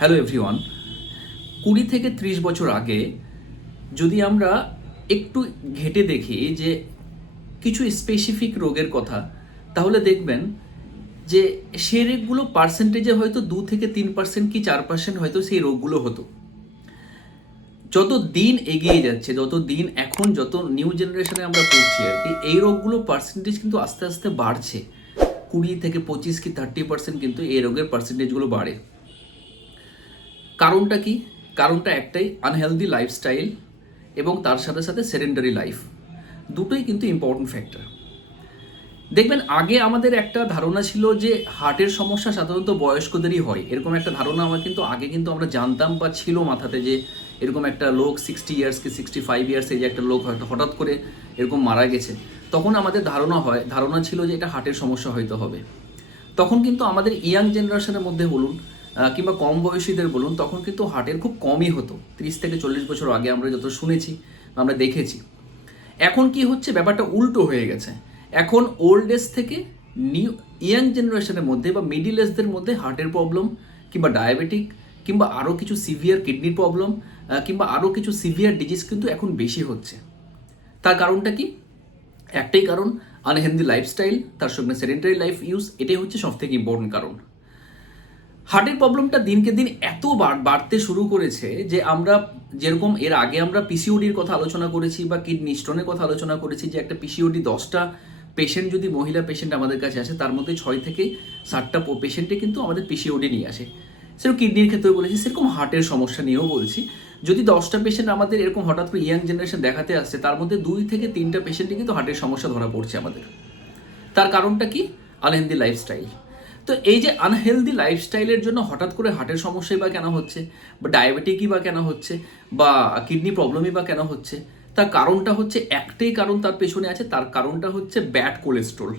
Hello everyone কুড়ি থেকে ত্রিশ বছর আগে যদি আমরা একটু ঘেটে দেখি যে কিছু স্পেসিফিক রোগের কথা, তাহলে দেখবেন যে সে রোগগুলো পার্সেন্টেজে হয়তো দু থেকে তিন পার্সেন্ট কি চার পার্সেন্ট হয়তো সেই রোগগুলো হতো। যত দিন এগিয়ে যাচ্ছে, যত দিন এখন যত নিউ জেনারেশনে আমরা পড়ছি আর কি, এই রোগগুলো পার্সেন্টেজ কিন্তু আস্তে আস্তে বাড়ছে। কুড়ি থেকে পঁচিশ কি থার্টি পার্সেন্ট কিন্তু এই রোগের পার্সেন্টেজগুলো বাড়ে। কারণটা কি? কারণটা একটাই আনহেলদি লাইফস্টাইল এবং তার সাথে সাথে সেডেন্টারি লাইফ দুটোই কিন্তু ইম্পর্টেন্ট ফ্যাক্টর দেখবেন, আগে আমাদের একটা ধারণা ছিল যে হার্টের সমস্যা সাধারণত বয়স্কদেরই হয়। এরকম একটা ধারণা আমার কিন্তু আগে কিন্তু আমরা জানতাম বা ছিল মাথাতে যে এরকম একটা লোক সিক্সটি ইয়ার্স কি সিক্সটি ফাইভ ইয়ার্সে যে একটা লোক হয়তো হঠাৎ করে এরকম মারা গেছে। তখন আমাদের ধারণা হয়, ধারণা ছিল যে এটা হার্টের সমস্যা হয়তো হবে। তখন কিন্তু আমাদের ইয়াং জেনারেশনের মধ্যে বলুন কিংবা কম বয়সীদের বলুন, তখন কিন্তু হার্টের খুব কমই হতো। ত্রিশ থেকে চল্লিশ বছর আগে আমরা যত শুনেছি আমরা দেখেছি। এখন কি হচ্ছে? ব্যাপারটা উল্টো হয়ে গেছে। এখন ওল্ড এজ থেকে নিউ ইয়াং জেনারেশনের মধ্যে বা মিডিল এজদের মধ্যে হার্টের প্রবলেম কিংবা ডায়াবেটিক কিংবা আরও কিছু সিভিয়ার কিডনির প্রবলেম কিংবা আরও কিছু সিভিয়ার ডিজিজ কিন্তু এখন বেশি হচ্ছে। তার কারণটা কি? একটাই কারণ আনহেলদি লাইফস্টাইল তার সঙ্গে সেডেন্টারি লাইফ ইউজ এটাই হচ্ছে সব থেকে ইম্পর্টেন্ট কারণ। হার্টের প্রবলেমটা দিনকে দিন এত বাড়- বাড়তে শুরু করেছে যে আমরা যেরকম এর আগে আমরা পিসিওডির কথা আলোচনা করেছি বা কিডনি স্টোনের কথা আলোচনা করেছি যে একটা পিসিওডি দশটা পেশেন্ট যদি মহিলা পেশেন্ট আমাদের কাছে আসে, তার মধ্যে ছয় থেকে ষাটটা পেশেন্টে কিন্তু আমাদের পিসিওডি নিয়ে আসে। সেরকম কিডনির ক্ষেত্রেও বলেছি, সেরকম হার্টের সমস্যা নিয়েও বলছি। যদি দশটা পেশেন্ট আমাদের এরকম হঠাৎ করে ইয়াং জেনারেশন দেখাতে আসছে, তার মধ্যে দুই থেকে তিনটা পেশেন্টে কিন্তু হার্টের সমস্যা ধরা পড়ছে আমাদের। তার কারণটা কি? আনহেলদি লাইফস্টাইল তো এই যে আনহেলদি লাইফস্টাইলের জন্য হঠাৎ করে হার্টের সমস্যাই বা কেন হচ্ছে? বা ডায়াবেটিকই বা কেন হচ্ছে? বা কিডনি প্রবলেমই বা কেন হচ্ছে? তার কারণটা হচ্ছে একটাই কারণ তার পেছনে আছে, তার কারণটা হচ্ছে ব্যাড কোলেস্ট্রল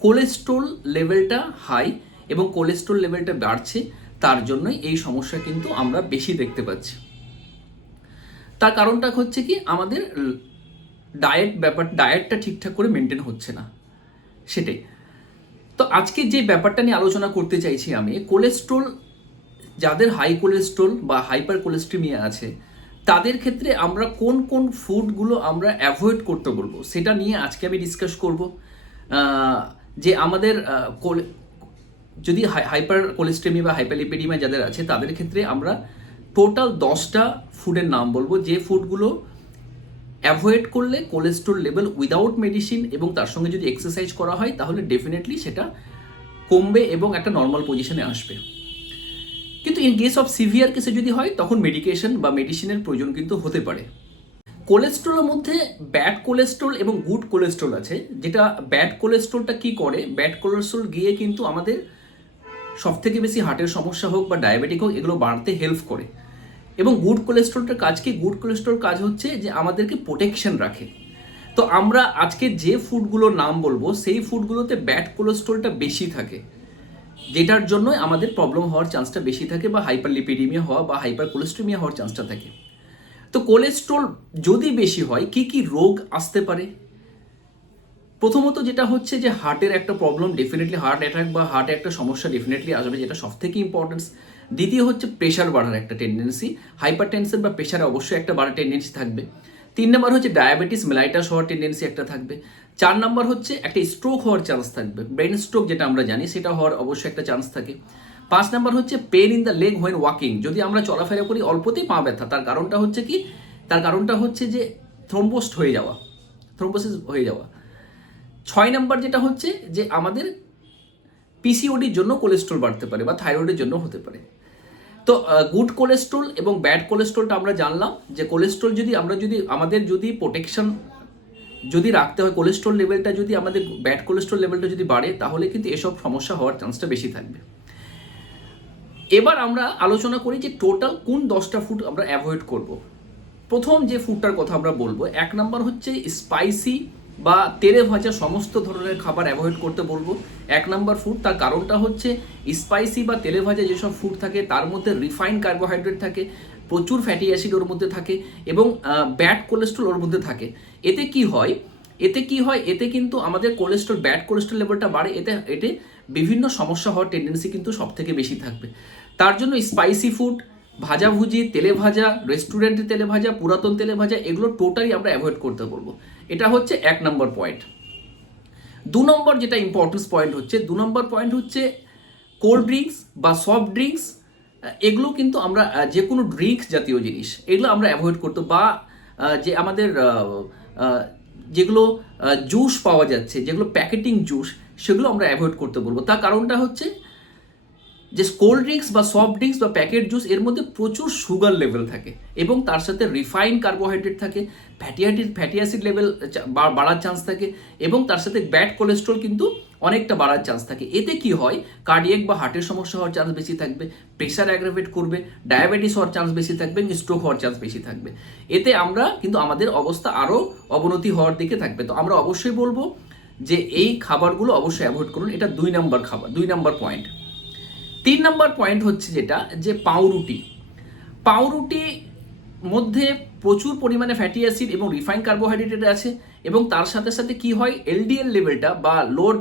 কোলেস্ট্রল লেভেলটা হাই এবং কোলেস্ট্রল লেভেলটা বাড়ছে, তার জন্যই এই সমস্যা কিন্তু আমরা বেশি দেখতে পাচ্ছি। তার কারণটা হচ্ছে কি, আমাদের ডায়েট ব্যাপার ডায়েটটা ঠিকঠাক করে মেনটেন হচ্ছে না। সেটাই। তো আজকে যে ব্যাপারটা নিয়ে আলোচনা করতে চাইছি আমি কোলেস্ট্রল যাদের হাই কোলেস্ট্রল বা হাইপার কোলেস্ট্রিমিয়া আছে, তাদের ক্ষেত্রে আমরা কোন কোন ফুডগুলো আমরা অ্যাভয়েড করতে বলব, সেটা নিয়ে আজকে আমি ডিসকাস করব। যে আমাদের যদি হাইপার কোলেস্ট্রেমিয়া বা হাইপারলিপিডিমিয়া যাদের আছে, তাদের ক্ষেত্রে আমরা টোটাল দশটা ফুডের নাম বলব। যে ফুডগুলো অ্যাভয়েড করলে কোলেস্ট্রল লেভেল উইদাউট মেডিসিন এবং তার সঙ্গে যদি এক্সারসাইজ করা হয়, তাহলে ডেফিনেটলি সেটা কমবে এবং একটা নর্মাল পজিশনে আসবে। কিন্তু ইন কেস অফ সিভিয়ার কেসে যদি হয়, তখন মেডিকেশন বা মেডিসিনের প্রয়োজন কিন্তু হতে পারে। কোলেস্ট্রলের মধ্যে ব্যাড কোলেস্ট্রল এবং গুড কোলেস্ট্রল আছে, যেটা ব্যাড কোলেস্ট্রলটা কি করে? ব্যাড কোলেস্ট্রল গিয়ে কিন্তু আমাদের সব থেকে বেশি হার্টের সমস্যা হোক বা ডায়াবেটিক হোক, এগুলো বাড়তে হেল্প করে। এবং গুড কোলেস্ট্রলটার কাজ কি গুড কোলেস্ট্রল কাজ হচ্ছে যে আমাদেরকে প্রোটেকশন রাখে। তো আমরা আজকে যে ফুডগুলোর নাম বলব, সেই ফুডগুলোতে ব্যাড কোলেস্ট্রলটা বেশি থাকে। যেটার জন্য আমাদের প্রবলেম হওয়ার চান্সটা বেশি থাকে বা হাইপার হাইপারলিপিডিমিয়া হওয়া বা হাইপার কোলেস্ট্রিমিয়া হওয়ার চান্সটা থাকে। তো কোলেস্ট্রল যদি বেশি হয়, কি কি রোগ আসতে পারে? প্রথমত যেটা হচ্ছে যে হার্টের একটা প্রবলেম ডেফিনেটলি হার্ট অ্যাটাক বা হার্টে একটা সমস্যা ডেফিনেটলি আসবে, যেটা সব থেকে ইম্পর্টেন্স দ্বিতীয় হচ্ছে প্রেশার বাড়ার একটা টেন্ডেন্সি হাইপার টেনশন বা প্রেশারে অবশ্যই একটা বাড়ার টেন্ডেন্সি থাকবে। তিন নম্বর হচ্ছে ডায়াবেটিস মেলাইটাস হওয়ার টেন্ডেন্সি একটা থাকবে। চার নম্বর হচ্ছে একটা স্ট্রোক হওয়ার চান্স থাকবে। ব্রেন স্ট্রোক যেটা আমরা জানি, সেটা হওয়ার অবশ্যই একটা চান্স থাকে। পাঁচ নাম্বার হচ্ছে pain in the leg when walking যদি আমরা চলাফেরা করি অল্পতেই পা ব্যথা, তার কারণটা হচ্ছে কি? তার কারণটা হচ্ছে যে থ্রম্বোস্ট হয়ে যাওয়া থ্রম্বোসিস হয়ে যাওয়া। ছয় নম্বর যেটা হচ্ছে যে আমাদের পিসিওডির জন্য কোলেস্ট্রল বাড়তে পারে বা থাইরয়েডের জন্য হতে পারে। তো গুড কোলেস্ট্রল এবং ব্যাড কোলেস্ট্রলটা আমরা জানলাম যে কোলেস্ট্রল যদি আমরা যদি, আমাদের যদি প্রোটেকশন যদি রাখতে হয় কোলেস্ট্রল লেভেলটা যদি আমাদের ব্যাড কোলেস্ট্রল লেভেলটা যদি বাড়ে, তাহলে কিন্তু এসব সমস্যা হওয়ার চান্সটা বেশি থাকবে। এবার আমরা আলোচনা করি যে টোটাল কোন দশটা ফুড আমরা অ্যাভয়েড করব। প্রথম যে ফুডটার কথা আমরা বলব, এক নম্বর হচ্ছে স্পাইসি বা তেলে ভাজা সমস্ত ধরনের খাবার অ্যাভয়েড করতে বলব। এক নম্বর ফুড তার কারণটা হচ্ছে স্পাইসি বা তেলে ভাজা যেসব ফুড থাকে, তার মধ্যে রিফাইন কার্বোহাইড্রেট থাকে, প্রচুর ফ্যাটি অ্যাসিড ওর মধ্যে থাকে এবং ব্যাড কোলেস্ট্রল ওর মধ্যে থাকে। এতে কি হয়? এতে কি হয়? এতে কিন্তু আমাদের কোলেস্ট্রল ব্যাড কোলেস্ট্রল লেভেলটা বাড়ে। এতে এতে বিভিন্ন সমস্যা হওয়ার টেন্ডেন্সি কিন্তু সব থেকে বেশি থাকবে। তার জন্য স্পাইসি ফুড ভাজাভুজি তেলে ভাজা রেস্টুরেন্টে তেলে ভাজা, পুরাতন তেলে ভাজা, এগুলো টোটালি আমরা অ্যাভয়েড করতে বলব। এটা হচ্ছে এক নম্বর পয়েন্ট দু নম্বর যেটা ইম্পর্টেন্স পয়েন্ট হচ্ছে, দু নম্বর পয়েন্ট হচ্ছে কোল্ড ড্রিঙ্কস বা সফট ড্রিঙ্কস এগুলো কিন্তু আমরা যে কোনো ড্রিঙ্কস জাতীয় জিনিস, এগুলো আমরা অ্যাভয়েড করতো, বা যে আমাদের যেগুলো জুস পাওয়া যাচ্ছে, যেগুলো প্যাকেটিং জুস সেগুলো আমরা অ্যাভয়েড করতে বলব। তার কারণটা হচ্ছে যে কোল্ড ড্রিঙ্কস বা সফট ড্রিঙ্কস বা প্যাকেট জুস এর মধ্যে প্রচুর সুগার লেভেল থাকে এবং তার সাথে রিফাইন কার্বোহাইড্রেট থাকে ফ্যাটি ফ্যাটি অ্যাসিড লেভেল বাড়ার চান্স থাকে এবং তার সাথে ব্যাড কোলেস্ট্রল কিন্তু অনেকটা বাড়ার চান্স থাকে। এতে কি হয়? কার্ডিয়াক বা হার্টের সমস্যা হওয়ার চান্স বেশি থাকবে প্রেশার অ্যাগ্রাভেট করবে ডায়াবেটিস হওয়ার চান্স বেশি থাকবে স্ট্রোক হওয়ার চান্স বেশি থাকবে। এতে আমরা কিন্তু আমাদের অবস্থা আরও অবনতি হওয়ার দিকে থাকবে। তো আমরা অবশ্যই বলব যে এই খাবারগুলো অবশ্যই অ্যাভয়েড করুন। এটা দুই নম্বর খাবার, দুই নম্বর পয়েন্ট তিন নম্বর পয়েন্ট হচ্ছে যেটা, যে পাউরুটি। পাউরুটি মধ্যে প্রচুর পরিমাণে ফ্যাটি অ্যাসিড এবং রিফাইন কার্বোহাইড্রেট আছে এবং তার সাথে সাথে কি হয় এলডিএল লেভেলটা বা লোড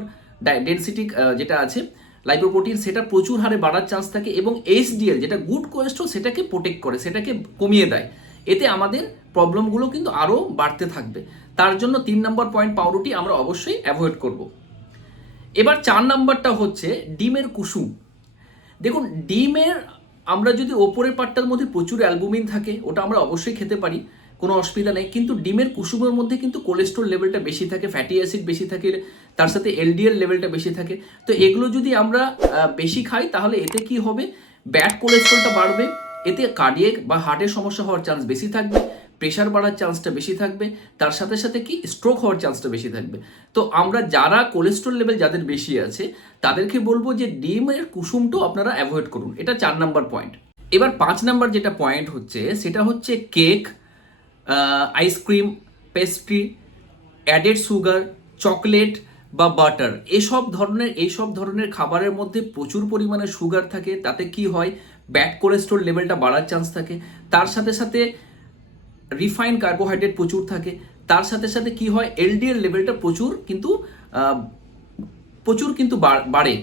ডেন্সিটি যেটা আছে লাইপোপ্রোটিন সেটা প্রচুর হারে বাড়ার চান্স থাকে এবং এইচডিএল যেটা গুড কোলেস্ট্রল সেটাকে প্রোটেক্ট করে, সেটাকে কমিয়ে দেয়। এতে আমাদের প্রবলেমগুলো কিন্তু আরও বাড়তে থাকবে। তার জন্য তিন নম্বর পয়েন্ট পাউরুটি আমরা অবশ্যই অ্যাভয়েড করব। এবার চার নাম্বারটা হচ্ছে ডিমের কুসুম। দেখুন, ডিমের আমরা যদি ওপরের পাটটার মধ্যে প্রচুর অ্যালবুমিন থাকে, ওটা আমরা অবশ্যই খেতে পারি, কোনো অসুবিধা নেই। কিন্তু ডিমের কুসুমের মধ্যে কিন্তু কোলেস্ট্রল লেভেলটা বেশি থাকে ফ্যাটি অ্যাসিড বেশি থাকে, তার সাথে এলডিএল লেভেলটা বেশি থাকে। তো এগুলো যদি আমরা বেশি খাই, তাহলে এতে কি হবে? ব্যাড কোলেস্ট্রলটা বাড়বে, এতে কার্ডিয়েক বা হার্টের সমস্যা হওয়ার চান্স বেশি থাকবে প্রেশার বাড়ার চান্সটা বেশি থাকবে, তার সাথে সাথে কি স্ট্রোক হওয়ার চান্সটা বেশি থাকবে। তো আমরা যারা কোলেস্ট্রল লেভেল যাদের বেশি আছে, তাদেরকে বলব যে ডিমের কুসুমটাও আপনারা অ্যাভয়েড করুন। এটা চার নাম্বার পয়েন্ট এবার পাঁচ নাম্বার যেটা পয়েন্ট হচ্ছে, সেটা হচ্ছে cake ice cream pastry added sugar chocolate বা বাটার এসব ধরনের এইসব ধরনের খাবারের মধ্যে প্রচুর পরিমাণে সুগার থাকে, তাতে কি হয়? ব্যাড কোলেস্ট্রল লেভেলটা বাড়ার চান্স থাকে। তার সাথে সাথে রিফাইন কার্বোহাইড্রেট প্রচুর থাকে। তার সাথে সাথে কি হয় এলডিএল লেভেলটা প্রচুর কিন্তু প্রচুর কিন্তু বাড়ে।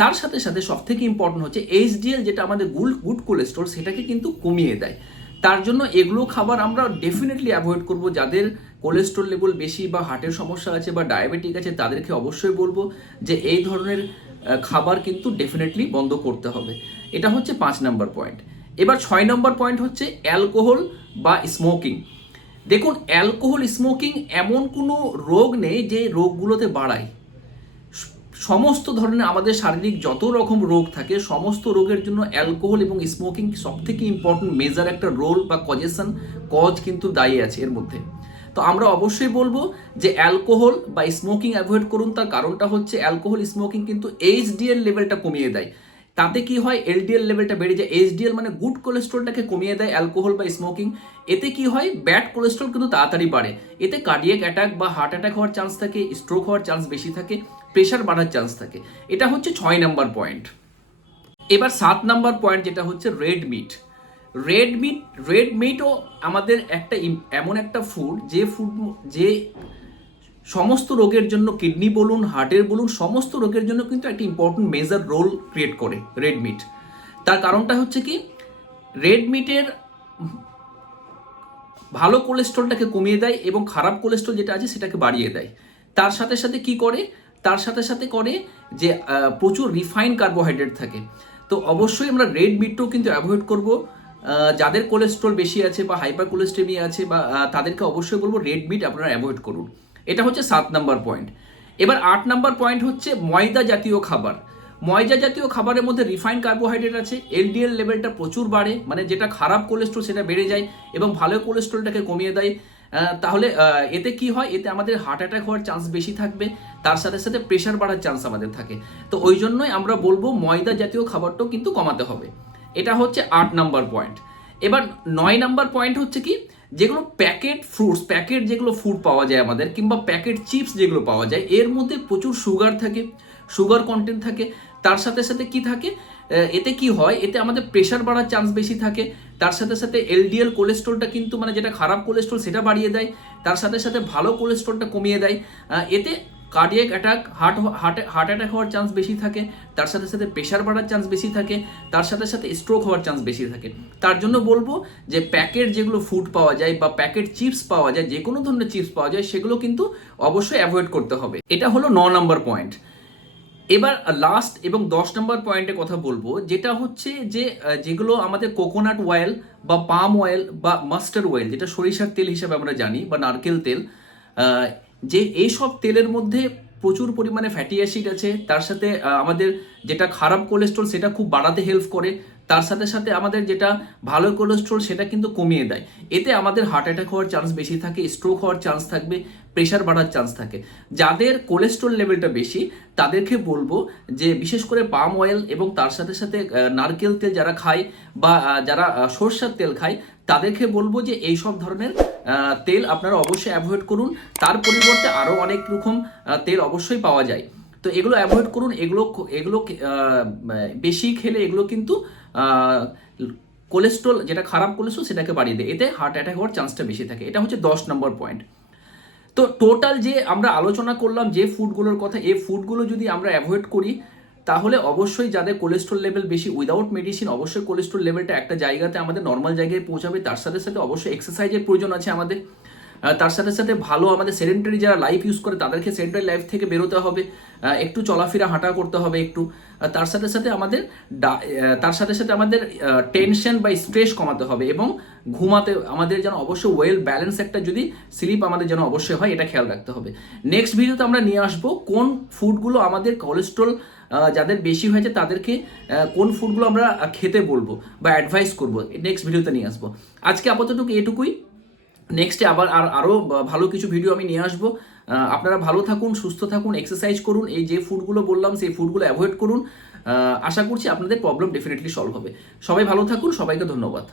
তার সাথে সাথে সব থেকে ইম্পর্টেন্ট হচ্ছে এইচডিএল যেটা আমাদের গুড গুড কোলেস্ট্রল সেটাকে কিন্তু কমিয়ে দেয়। তার জন্য এগুলো খাবার আমরা ডেফিনেটলি অ্যাভয়েড করব। যাদের কোলেস্ট্রল লেভেল বেশি বা হার্টের সমস্যা আছে বা ডায়াবেটিক আছে, তাদেরকে অবশ্যই বলব যে এই ধরনের খাবার কিন্তু ডেফিনেটলি বন্ধ করতে হবে। এটা হচ্ছে পাঁচ নাম্বার পয়েন্ট এবার ছয় নম্বর পয়েন্ট হচ্ছে অ্যালকোহল বা স্মোকিং দেখুন অ্যালকোহল স্মোকিং এমন কোনো রোগ নেই যে রোগগুলোতে বাড়ায়। সমস্ত ধরনের আমাদের শারীরিক যত রকম রোগ থাকে, সমস্ত রোগের জন্য অ্যালকোহল এবং স্মোকিং সব থেকে ইম্পর্টেন্ট মেজার একটা রোল বা কজেশন কজ কিন্তু দায়ী আছে এর মধ্যে। তো আমরা অবশ্যই বলব যে অ্যালকোহল বা স্মোকিং অ্যাভয়েড করুন, তার কারণটা হচ্ছে অ্যালকোহল স্মোকিং কিন্তু এইচডিএল লেভেলটা কমিয়ে দেয়। তাতে কি হয়? এলডিএল লেভেলটা বেড়ে যায়। এইচডিএল মানে গুড কোলেস্ট্রলটাকে কমিয়ে দেয় অ্যালকোহল বা স্মোকিং এতে কি হয়? ব্যাড কোলেস্ট্রল কিন্তু তাড়াতাড়ি বাড়ে। এতে কার্ডিয়াক অ্যাটাক বা হার্ট অ্যাটাক হওয়ার চান্স থাকে স্ট্রোক হওয়ার চান্স বেশি থাকে প্রেশার বাড়ার চান্স থাকে। এটা হচ্ছে ছয় নাম্বার পয়েন্ট এবার সাত নাম্বার পয়েন্ট যেটা হচ্ছে red meat red meat red মিটও আমাদের একটা এমন একটা ফুড যে ফুড যে সমস্ত রোগের জন্য কিডনি বলুন, হার্টের বলুন, সমস্ত রোগের জন্য কিন্তু একটা ইম্পর্টেন্ট মেজার রোল ক্রিয়েট করে রেড মিট তার কারণটা হচ্ছে কি রেড মিটের ভালো কোলেস্ট্রলটাকে কমিয়ে দেয় এবং খারাপ কোলেস্ট্রল যেটা আছে সেটাকে বাড়িয়ে দেয়। তার সাথে সাথে কি করে, তার সাথে সাথে করে যে প্রচুর রিফাইন কার্বোহাইড্রেট থাকে। তো অবশ্যই আমরা রেড মিটটাও কিন্তু অ্যাভয়েড করব। যাদের কোলেস্ট্রল বেশি আছে বা হাইপার কোলেস্ট্রেমিয়া আছে বা তাদেরকে অবশ্যই বলব রেড মিট আপনারা অ্যাভয়েড করুন। এটা হচ্ছে সাত নাম্বার পয়েন্ট এবার আট নাম্বার পয়েন্ট হচ্ছে ময়দা জাতীয় খাবার। ময়দা জাতীয় খাবারের মধ্যে রিফাইন কার্বোহাইড্রেট আছে এলডিএল লেভেলটা প্রচুর বাড়ে মানে যেটা খারাপ কোলেস্ট্রল সেটা বেড়ে যায় এবং ভালো কোলেস্ট্রলটাকে কমিয়ে দেয়। তাহলে এতে কি হয়? এতে আমাদের হার্ট অ্যাটাক হওয়ার চান্স বেশি থাকবে, তার সাথে সাথে প্রেশার বাড়ার চান্স আমাদের থাকে। তো ওই জন্যই আমরা বলব ময়দা জাতীয় খাবারটাও কিন্তু কমাতে হবে। এটা হচ্ছে আট নাম্বার পয়েন্ট এবার নয় নাম্বার পয়েন্ট হচ্ছে কি? যেগুলো প্যাকেট ফ্রুটস, প্যাকেট যেগুলো ফুড পাওয়া যায় আমাদের, কিংবা প্যাকেট চিপস যেগুলো পাওয়া যায়, এর মধ্যে প্রচুর সুগার থাকে সুগার কন্টেন্ট থাকে। তার সাথে সাথে কি থাকে? এতে কি হয়? এতে আমাদের প্রেশার বাড়ার চান্স বেশি থাকে। তার সাথে সাথে এলডিএল কোলেস্ট্রলটা কিন্তু মানে যেটা খারাপ কোলেস্ট্রল সেটা বাড়িয়ে দেয়। তার সাথে সাথে ভালো কোলেস্ট্রলটা কমিয়ে দেয়। এতে cardiac attack heart heart heart attack হওয়ার চান্স বেশি থাকে, তার সাথে সাথে প্রেশার বাড়ার চান্স বেশি থাকে, তার সাথে সাথে স্ট্রোক হওয়ার চান্স বেশি থাকে। তার জন্য বলব যে প্যাকেট যেগুলো ফুড পাওয়া যায় বা প্যাকেট চিপস পাওয়া যায়, যে কোনো ধরনের চিপস পাওয়া যায়, সেগুলো কিন্তু অবশ্যই অ্যাভয়েড করতে হবে। এটা হলো ন নম্বর পয়েন্ট এবার লাস্ট এবং দশ নম্বর পয়েন্টে কথা বলব, যেটা হচ্ছে যে যেগুলো আমাদের কোকোনাট অয়েল বা পাম অয়েল বা মাস্টার্ড অয়েল যেটা সরিষার তেল হিসাবে আমরা জানি বা নারকেল তেল যে এইসব তেলের মধ্যে প্রচুর পরিমাণে ফ্যাটি অ্যাসিড আছে, তার সাথে আমাদের যেটা খারাপ কোলেস্ট্রল সেটা খুব বাড়াতে হেল্প করে, তার সাথে সাথে আমাদের যেটা ভালো কোলেস্ট্রল সেটা কিন্তু কমিয়ে দেয়। এতে আমাদের হার্ট অ্যাটাক হওয়ার চান্স বেশি থাকে স্ট্রোক হওয়ার চান্স থাকবে প্রেশার বাড়ার চান্স থাকে। যাদের কোলেস্ট্রল লেভেলটা বেশি, তাদেরকে বলব যে, বিশেষ করে পাম অয়েল এবং তার সাথে সাথে নারকেল তেল যারা খায় বা যারা সরষের তেল খায় তাদেরকে বলব যে এই সব ধরনের তেল আপনারা অবশ্যই অ্যাভয়েড করুন। তার পরিবর্তে আরও অনেক রকম তেল অবশ্যই পাওয়া যায়। তো এগুলো অ্যাভয়েড করুন, এগুলো এগুলো বেশি খেলে এগুলো কিন্তু কোলেস্ট্রল যেটা খারাপ কোলেস্ট্রল সেটাকে বাড়িয়ে দেয়। এতে হার্ট অ্যাটাক হওয়ার চান্সটা বেশি থাকে। এটা হচ্ছে দশ নম্বর পয়েন্ট তো টোটাল যে আমরা আলোচনা করলাম যে ফুডগুলোর কথা, এই ফুডগুলো যদি আমরা অ্যাভয়েড করি তাহলে অবশ্যই যাদের কোলেস্ট্রল লেভেল বেশি উইদাউট মেডিসিন অবশ্যই কোলেস্ট্রল লেভেলটা একটা জায়গাতে আমাদের নর্মাল জায়গায় পৌঁছাবে। তার সাথে সাথে অবশ্যই এক্সারসাইজের প্রয়োজন আছে আমাদের। তার সাথে সাথে ভালো আমাদের সেডেন্টারি যারা লাইফ ইউজ করে, তাদেরকে সেডেন্টারি লাইফ থেকে বেরোতে হবে। একটু চলাফেরা, হাঁটা করতে হবে একটু। তার সাথে সাথে আমাদের তার সাথে সাথে আমাদের টেনশন বা স্ট্রেস কমাতে হবে এবং ঘুমাতে, আমাদের যেন অবশ্যই ওয়েল ব্যালেন্স একটা যদি স্লিপ আমাদের যেন অবশ্যই হয়, এটা খেয়াল রাখতে হবে। নেক্সট ভিডিওতে আমরা নিয়ে আসব কোন ফুডগুলো আমাদের কোলেস্ট্রল যাদের বেশি হয়েছে, তাদেরকে কোন ফুডগুলো আমরা খেতে বলব বা অ্যাডভাইস করব। নেক্সট ভিডিওতে নিয়ে আসব। আজকে আপাতত এটুকুই। নেক্সটে আবার আর আরও ভালো কিছু ভিডিও আমি নিয়ে আসব। আপনারা ভালো থাকুন, সুস্থ থাকুন এক্সারসাইজ করুন, এই যে ফুডগুলো বললাম, সেই ফুডগুলো অ্যাভয়েড করুন। আশা করছি আপনাদের প্রবলেম ডেফিনেটলি সলভ হবে। সবাই ভালো থাকুন, সবাইকে ধন্যবাদ।